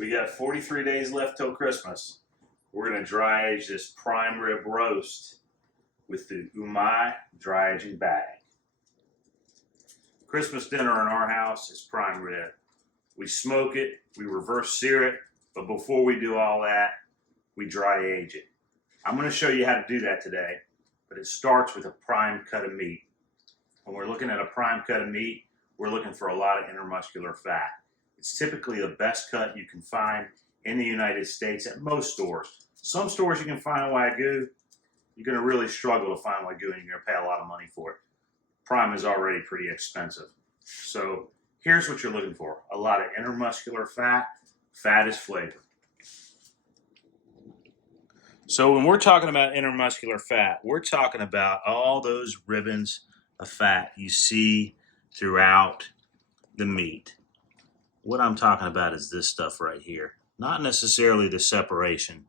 We got 43 days left till Christmas. We're going to dry age this prime rib roast with the UMAI dry aging bag. Christmas dinner in our house is prime rib. We smoke it, we reverse sear it, but before we do all that, we dry age it. I'm going to show you how to do that today, but it starts with a prime cut of meat. When we're looking at a prime cut of meat, we're looking for a lot of intermuscular fat. It's typically the best cut you can find in the United States at most stores. Some stores you can find Wagyu. You're going to really struggle to find Wagyu and you're going to pay a lot of money for it. Prime is already pretty expensive. So here's what you're looking for. A lot of intermuscular fat. Fat is flavor. So when we're talking about intermuscular fat, we're talking about all those ribbons of fat you see throughout the meat. What I'm talking about is this stuff right here. Not necessarily the separation,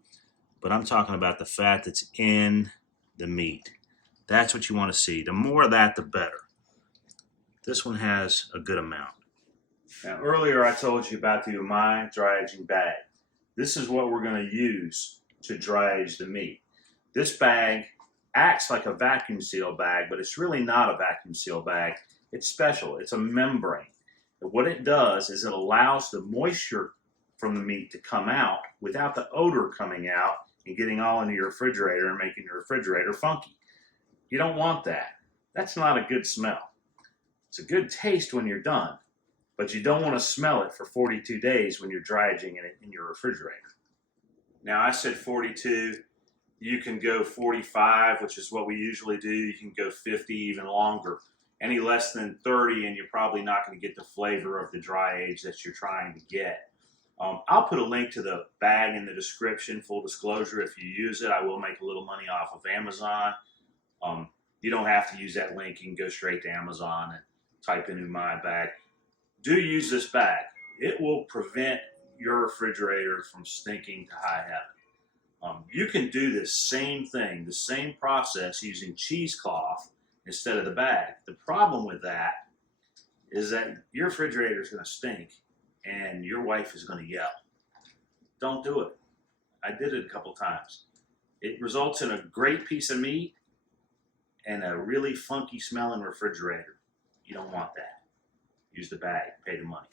but I'm talking about the fat that's in the meat. That's what you want to see. The more of that, the better. This one has a good amount. Now, earlier I told you about the UMAI dry aging bag. This is what we're going to use to dry age the meat. This bag acts like a vacuum seal bag, but it's really not a vacuum seal bag. It's special. It's a membrane. And what it does is it allows the moisture from the meat to come out without the odor coming out and getting all into your refrigerator and making your refrigerator funky. You don't want that. That's not a good smell. It's a good taste when you're done, but you don't want to smell it for 42 days when you're dry aging it in your refrigerator. Now, I said 42. You can go 45, which is what we usually do. You can go 50, even longer. Any less than 30, and you're probably not going to get the flavor of the dry age that you're trying to get. I'll put a link to the bag in the description. Full disclosure, if you use it, I will make a little money off of Amazon. You don't have to use that link. You can go straight to Amazon and type in UMAI bag. Do use this bag. It will prevent your refrigerator from stinking to high heaven. You can do this same thing, the same process using cheesecloth instead of the bag. The problem with that is that your refrigerator is going to stink and your wife is going to yell. Don't do it. I did it a couple times. It results in a great piece of meat and a really funky smelling refrigerator. You don't want that. Use the bag, pay the money.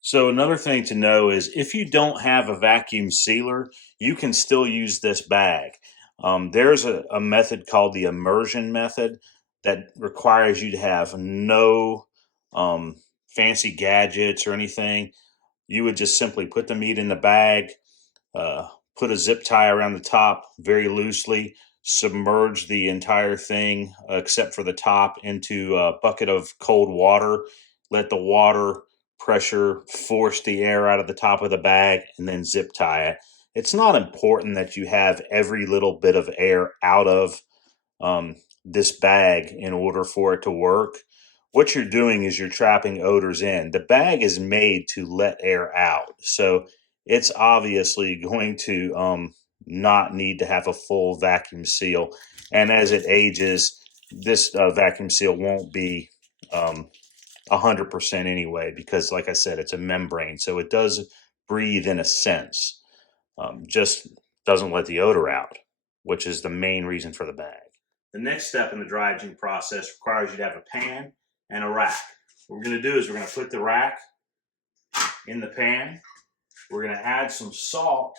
So another thing to know is if you don't have a vacuum sealer, you can still use this bag. There's a method called the immersion method that requires you to have no fancy gadgets or anything. You would just simply put the meat in the bag, put a zip tie around the top very loosely, submerge the entire thing except for the top into a bucket of cold water, let the water pressure force the air out of the top of the bag, and then zip tie it. It's not important that you have every little bit of air out of this bag in order for it to work. What you're doing is you're trapping odors in. The bag is made to let air out. So it's obviously going to not need to have a full vacuum seal. And as it ages, this vacuum seal won't be 100% anyway, because like I said, it's a membrane. So it does breathe in a sense, just doesn't let the odor out, which is the main reason for the bag. The next step in the dry aging process requires you to have a pan and a rack. What we're going to do is we're going to put the rack in the pan. We're going to add some salt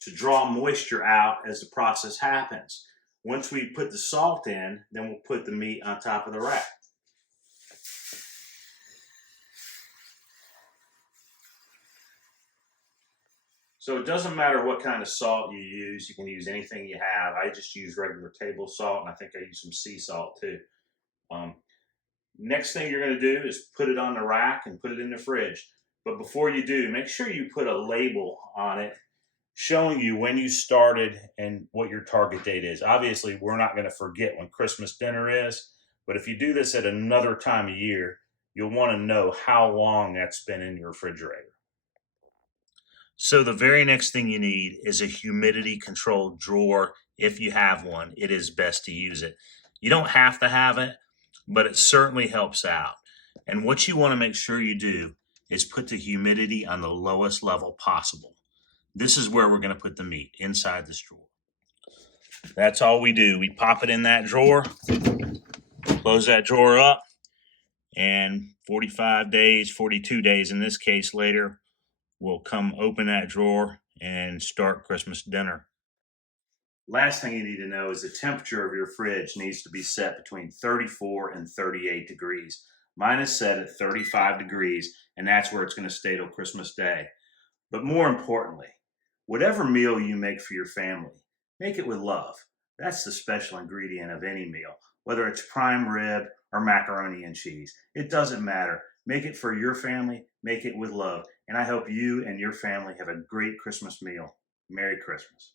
to draw moisture out as the process happens. Once we put the salt in, then we'll put the meat on top of the rack. So it doesn't matter what kind of salt you use. You can use anything you have. I just use regular table salt, and I think I use some sea salt too. Next thing you're going to do is put it on the rack and put it in the fridge. But before you do, make sure you put a label on it showing you when you started and what your target date is. Obviously, we're not going to forget when Christmas dinner is, but if you do this at another time of year, you'll want to know how long that's been in your refrigerator. So the very next thing you need is a humidity controlled drawer. If you have one, it is best to use it. You don't have to have it, but it certainly helps out. And what you want to make sure you do is put the humidity on the lowest level possible. This is where we're going to put the meat, inside this drawer. That's all we do. We pop it in that drawer, close that drawer up, and 45 days, 42 days in this case later, we'll come open that drawer and start Christmas dinner. Last thing you need to know is the temperature of your fridge needs to be set between 34 and 38 degrees. Mine is set at 35 degrees, and that's where it's going to stay till Christmas Day. But more importantly, whatever meal you make for your family, make it with love. That's the special ingredient of any meal, whether it's prime rib or macaroni and cheese. It doesn't matter. Make it for your family, make it with love. And I hope you and your family have a great Christmas meal. Merry Christmas.